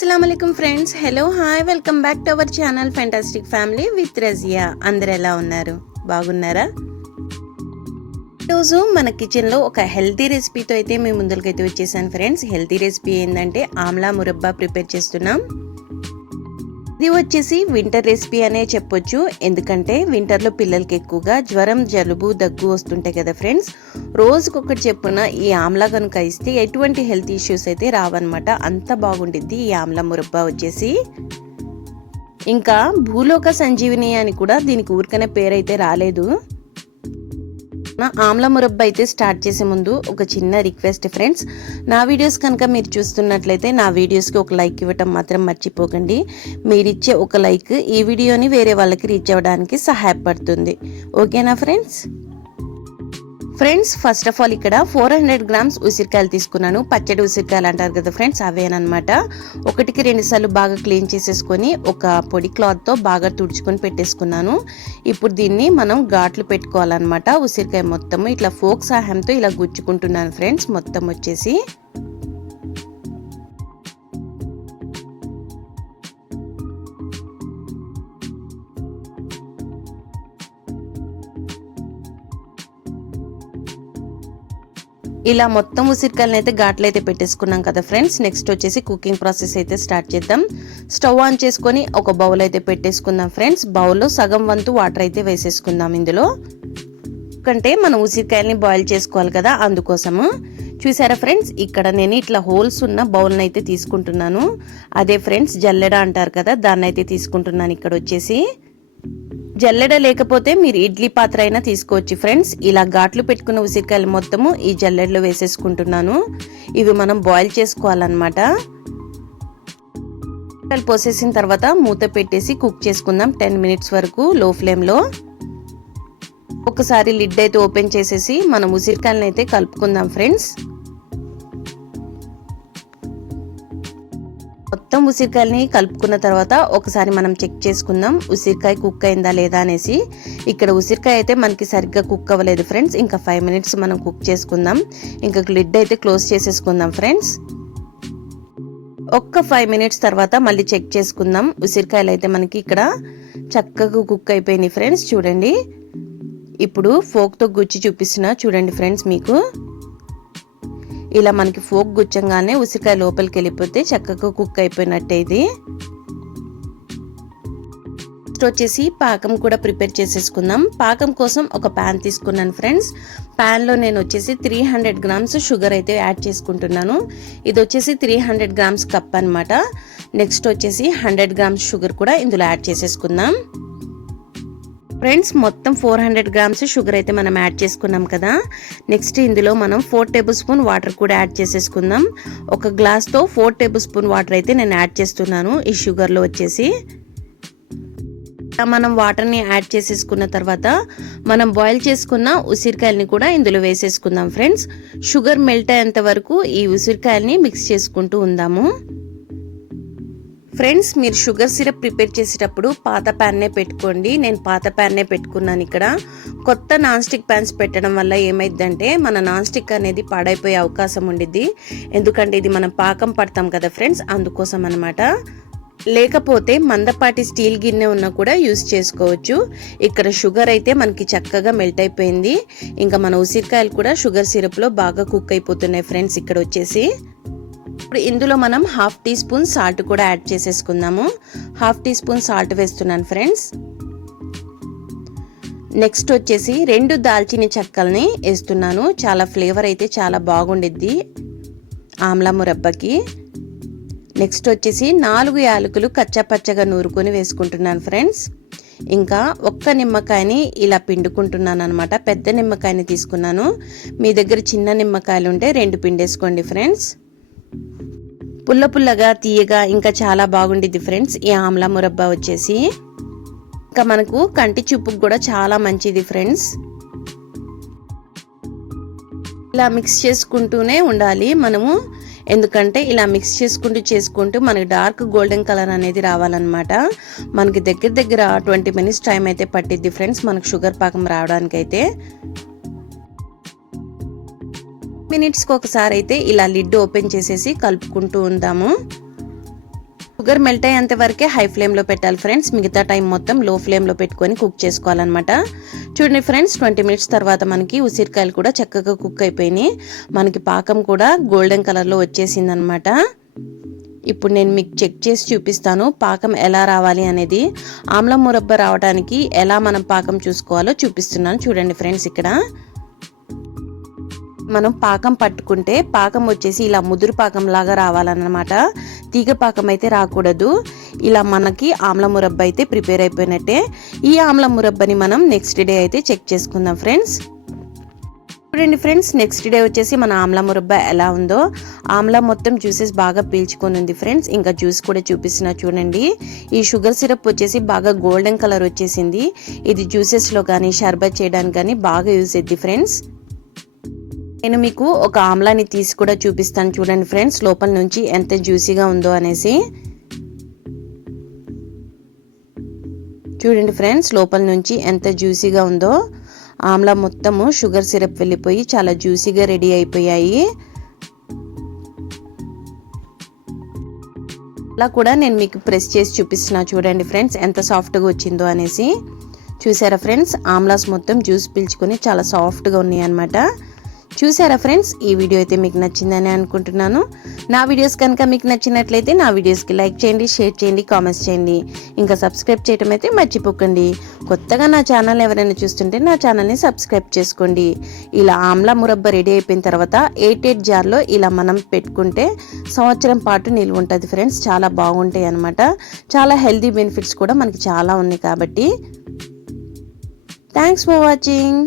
अस्सलामुअलैकुम friends, hello hi, welcome back to our channel fantastic family with Razia. అందరూ ఎలా ఉన్నారు? బాగున్నారా? ఈరోజు మన కిచెన్లో ఒక హెల్తీ రెసిపీతో అయితే మేము ముందుకైతే వచ్చేసాను ఫ్రెండ్స్. హెల్తీ రెసిపీ ఏంటంటే ఆమ్లా మురబ్బా ప్రిపేర్ చేస్తున్నాం. ఇది వచ్చేసి వింటర్ రెసిపీ అనే చెప్పొచ్చు. ఎందుకంటే వింటర్లో పిల్లలకి ఎక్కువగా జ్వరం, జలుబు, దగ్గు వస్తుంటాయి కదా ఫ్రెండ్స్. రోజుకొకటి చెప్పున ఈ ఆమ్లా కనుక ఇస్తే ఎటువంటి హెల్త్ ఇష్యూస్ అయితే రావన్నమాట. అంత బాగుండిద్ది ఈ ఆమ్లా మురబ్బా వచ్చేసి. ఇంకా భూలోక సంజీవిని అని కూడా దీనికి ఊరికనే పేరైతే రాలేదు. ఆమ్లా మురబ్బా అయితే స్టార్ట్ చేసే ముందు ఒక చిన్న రిక్వెస్ట్ ఫ్రెండ్స్, నా వీడియోస్ కనుక మీరు చూస్తున్నట్లయితే నా వీడియోస్కి ఒక లైక్ ఇవ్వటం మాత్రం మర్చిపోకండి. మీరిచ్చే ఒక లైక్ ఈ వీడియోని వేరే వాళ్ళకి రీచ్ అవ్వడానికి సహాయపడుతుంది. ఓకేనా ఫ్రెండ్స్? ఫస్ట్ ఆఫ్ ఆల్ ఇక్కడ 400 గ్రామ్స్ ఉసిరికాయలు తీసుకున్నాను. పచ్చడి ఉసిరికాయలు అంటారు కదా ఫ్రెండ్స్, అవేనమాట. ఒకటికి 2 సార్లు బాగా క్లీన్ చేసేసుకొని ఒక పొడి క్లాత్తో బాగా తుడుచుకొని పెట్టేసుకున్నాను. ఇప్పుడు దీన్ని మనం ఘాట్లు పెట్టుకోవాలన్నమాట. ఉసిరికాయ మొత్తము ఇట్లా ఫోక్ సహాయంతో ఇలా గుచ్చుకుంటున్నాను ఫ్రెండ్స్. మొత్తం వచ్చేసి ఇలా మొత్తం ఉసిరికాయలను అయితే ఘాట్లు అయితే పెట్టేసుకున్నాం కదా ఫ్రెండ్స్. నెక్స్ట్ వచ్చేసి కుకింగ్ ప్రాసెస్ అయితే స్టార్ట్ చేద్దాం. స్టవ్ ఆన్ చేసుకొని ఒక బౌల్ అయితే పెట్టేసుకుందాం ఫ్రెండ్స్. బౌల్లో సగం వంతు వాటర్ అయితే వేసేసుకుందాం ఇందులో. ఎందుకంటే మనం ఉసిరికాయలని బాయిల్ చేసుకోవాలి కదా, అందుకోసము. చూసారా ఫ్రెండ్స్, ఇక్కడ నేను ఇట్లా హోల్స్ ఉన్న బౌల్ని అయితే తీసుకుంటున్నాను. అదే ఫ్రెండ్స్ జల్లెడ అంటారు కదా, దాన్ని అయితే తీసుకుంటున్నాను. ఇక్కడ వచ్చేసి జల్లెడ లేకపోతే మీరు ఇడ్లీ పాత్ర అయినా తీసుకోవచ్చు ఫ్రెండ్స్. ఇలా ఘాట్లు పెట్టుకున్న ఉసిరికాయలు మొత్తము ఈ జల్లెడలో వేసేసుకుంటున్నాను. ఇవి మనం బాయిల్ చేసుకోవాలన్నమాట. పోసేసిన తర్వాత మూత పెట్టేసి కుక్ చేసుకుందాం 10 మినిట్స్ వరకు లో ఫ్లేమ్లో. ఒకసారి లిడ్ అయితే ఓపెన్ చేసేసి మనం ఉసిరికాయలను అయితే కలుపుకుందాం ఫ్రెండ్స్. మొత్తం ఉసిరికాయలని కలుపుకున్న తర్వాత ఒకసారి మనం చెక్ చేసుకుందాం ఉసిరికాయ కుక్ అయిందా లేదా అనేసి. ఇక్కడ ఉసిరికాయ అయితే మనకి సరిగ్గా కుక్ అవ్వలేదు ఫ్రెండ్స్. ఇంకా 5 మినిట్స్ మనం కుక్ చేసుకుందాం. ఇంకా లిడ్ అయితే క్లోజ్ చేసేసుకుందాం ఫ్రెండ్స్. ఒక్క 5 మినిట్స్ తర్వాత మళ్ళీ చెక్ చేసుకుందాం. ఉసిరికాయలు అయితే మనకి ఇక్కడ చక్కగా కుక్ అయిపోయినాయి ఫ్రెండ్స్. చూడండి, ఇప్పుడు ఫోక్తో గుచ్చి చూపిస్తున్నా చూడండి ఫ్రెండ్స్. మీకు ఇలా మనకి ఫోక్ గుచ్చంగానే ఉసిరికాయ లోపలికి వెళ్ళిపోతే చక్కగా కుక్ అయిపోయినట్టే. ఇది నెక్స్ట్ వచ్చేసి పాకం కూడా ప్రిపేర్ చేసేసుకుందాం. పాకం కోసం ఒక ప్యాన్ తీసుకున్నాను ఫ్రెండ్స్. ప్యాన్లో నేను వచ్చేసి 300 గ్రామ్స్ షుగర్ అయితే యాడ్ చేసుకుంటున్నాను. ఇది వచ్చేసి 300 గ్రామ్స్ కప్ అనమాట. నెక్స్ట్ వచ్చేసి 100 గ్రామ్స్ షుగర్ కూడా ఇందులో యాడ్ చేసేసుకుందాం ఫ్రెండ్స్. మొత్తం 400 గ్రామ్స్ షుగర్ అయితే మనం యాడ్ చేసుకున్నాం కదా. నెక్స్ట్ ఇందులో మనం 4 టేబుల్ స్పూన్ వాటర్ కూడా యాడ్ చేసేసుకుందాం. ఒక గ్లాస్తో 4 టేబుల్ స్పూన్ వాటర్ అయితే నేను యాడ్ చేస్తున్నాను ఈ షుగర్లో వచ్చేసి. మనం వాటర్ని యాడ్ చేసేసుకున్న తర్వాత మనం బాయిల్ చేసుకున్న ఉసిరికాయలని కూడా ఇందులో వేసేసుకుందాం ఫ్రెండ్స్. షుగర్ మెల్ట్ అయ్యేంత వరకు ఈ ఉసిరికాయలని మిక్స్ చేసుకుంటూ ఉందాము ఫ్రెండ్స్. మీరు షుగర్ సిరప్ ప్రిపేర్ చేసేటప్పుడు పాత ప్యాన్నే పెట్టుకోండి. నేను పాత ప్యాన్నే పెట్టుకున్నాను. ఇక్కడ కొత్త నాన్ స్టిక్ ప్యాన్స్ పెట్టడం వల్ల ఏమైందంటే మన నాన్ స్టిక్ అనేది పాడైపోయే అవకాశం ఉండిద్ది. ఎందుకంటే ఇది మనం పాకం పడతాం కదా ఫ్రెండ్స్, అందుకోసం అనమాట. లేకపోతే మందపాటి స్టీల్ గిన్నె ఉన్నా కూడా యూస్ చేసుకోవచ్చు. ఇక్కడ షుగర్ అయితే మనకి చక్కగా మెల్ట్ అయిపోయింది. ఇంకా మన ఉసిరికాయలు కూడా షుగర్ సిరప్లో బాగా కుక్ అయిపోతున్నాయి ఫ్రెండ్స్. ఇక్కడ వచ్చేసి ఇప్పుడు ఇందులో మనం 1/2 టీ స్పూన్ సాల్ట్ కూడా యాడ్ చేసేసుకుందాము. 1/2 టీ స్పూన్ సాల్ట్ వేస్తున్నాను ఫ్రెండ్స్. నెక్స్ట్ వచ్చేసి 2 దాల్చిన చెక్కల్ని వేస్తున్నాను. చాలా ఫ్లేవర్ అయితే చాలా బాగుండిద్ది ఆమ్లా మురబ్బాకి. నెక్స్ట్ వచ్చేసి 4 యాలకులు కచ్చాపచ్చగా నూరుకొని వేసుకుంటున్నాను ఫ్రెండ్స్. ఇంకా ఒక్క నిమ్మకాయని ఇలా పిండుకుంటున్నాను అనమాట. పెద్ద నిమ్మకాయని తీసుకున్నాను. మీ దగ్గర చిన్న నిమ్మకాయలు ఉంటే 2 పిండేసుకోండి ఫ్రెండ్స్. పుల్ల పుల్లగా తీయగా ఇంకా చాలా బాగుండిద్ది ఫ్రెండ్స్ ఈ ఆమ్లా మురబ్బా వచ్చేసి. ఇంకా మనకు కంటి చూపుకు కూడా చాలా మంచిది ఫ్రెండ్స్. ఇలా మిక్స్ చేసుకుంటూనే ఉండాలి మనము. ఎందుకంటే ఇలా మిక్స్ చేసుకుంటూ మనకి డార్క్ గోల్డెన్ కలర్ అనేది రావాలన్నమాట. మనకి దగ్గర 20 మినిట్స్ టైం అయితే పట్టిద్ది ఫ్రెండ్స్ మనకు షుగర్ పాకం రావడానికి అయితే. మినిట్స్కి ఒకసారి అయితే ఇలా లిడ్ ఓపెన్ చేసేసి కలుపుకుంటూ ఉందాము. షుగర్ మెల్ట్ అయ్యేంత వరకే హై ఫ్లేమ్లో పెట్టాలి ఫ్రెండ్స్. మిగతా టైం మొత్తం లో ఫ్లేమ్లో పెట్టుకొని కుక్ చేసుకోవాలన్నమాట. చూడండి ఫ్రెండ్స్, 20 మినిట్స్ తర్వాత మనకి ఉసిరికాయలు కూడా చక్కగా కుక్ అయిపోయినాయి. మనకి పాకం కూడా గోల్డెన్ కలర్లో వచ్చేసింది అనమాట. ఇప్పుడు నేను మీకు చెక్ చేసి చూపిస్తాను పాకం ఎలా రావాలి అనేది. ఆమ్ల మురబ్బ రావడానికి ఎలా మనం పాకం చూసుకోవాలో చూపిస్తున్నాను. చూడండి ఫ్రెండ్స్, ఇక్కడ మనం పాకం పట్టుకుంటే పాకం వచ్చేసి ఇలా ముదురు పాకం లాగా రావాలన్నమాట. తీగ పాకం అయితే రాకూడదు. ఇలా మనకి ఆమ్ల మురబ్బ అయితే ప్రిపేర్ అయిపోయినట్టే. ఈ ఆమ్ల మురబ్బని మనం నెక్స్ట్ డే అయితే చెక్ చేసుకుందాం ఫ్రెండ్స్. చూడండి ఫ్రెండ్స్, నెక్స్ట్ డే వచ్చేసి మన ఆమ్ల మురబ్బ ఎలా ఉందో. ఆమ్ల మొత్తం జ్యూసెస్ బాగా పీల్చుకొని ఉంది ఫ్రెండ్స్. ఇంకా జ్యూస్ కూడా చూపిస్తున్నా చూడండి. ఈ షుగర్ సిరప్ వచ్చేసి బాగా గోల్డెన్ కలర్ వచ్చేసింది. ఇది జ్యూసెస్లో కానీ షర్బత్ చేయడానికి కానీ బాగా యూజ్ అయ్యింది ఫ్రెండ్స్. నేను మీకు ఒక ఆమ్లాని తీసి కూడా చూపిస్తాను చూడండి ఫ్రెండ్స్, లోపల నుంచి ఎంత జ్యూసీగా ఉందో అనేసి. చూడండి ఫ్రెండ్స్, లోపల నుంచి ఎంత జ్యూసీగా ఉందో. ఆమ్లా మొత్తము షుగర్ సిరప్ వెళ్ళిపోయి చాలా జ్యూసీగా రెడీ అయిపోయాయి. అలా కూడా నేను మీకు ప్రెస్ చేసి చూపిస్తున్నా చూడండి ఫ్రెండ్స్, ఎంత సాఫ్ట్గా వచ్చిందో అనేసి. చూసారా ఫ్రెండ్స్, ఆమ్లాస్ మొత్తం జ్యూస్ పీల్చుకొని చాలా సాఫ్ట్గా ఉన్నాయి అన్నమాట. చూసారా ఫ్రెండ్స్, ఈ వీడియో అయితే మీకు నచ్చిందని అనుకుంటున్నాను. నా వీడియోస్ కనుక మీకు నచ్చినట్లయితే నా వీడియోస్కి లైక్ చేయండి, షేర్ చేయండి, కామెంట్స్ చేయండి. ఇంకా సబ్స్క్రైబ్ చేయడం అయితే మర్చిపోకండి. కొత్తగా నా ఛానల్ ఎవరైనా చూస్తుంటే నా ఛానల్ని సబ్స్క్రైబ్ చేసుకోండి. ఇలా ఆమ్లా మురబ్బ రెడీ అయిపోయిన తర్వాత 8 జార్లో ఇలా మనం పెట్టుకుంటే సంవత్సరం పాటు నిల్వ ఉంటుంది ఫ్రెండ్స్. చాలా బాగుంటాయి అన్నమాట. చాలా హెల్తీ బెనిఫిట్స్ కూడా మనకి చాలా ఉన్నాయి కాబట్టి. Thanks for watching.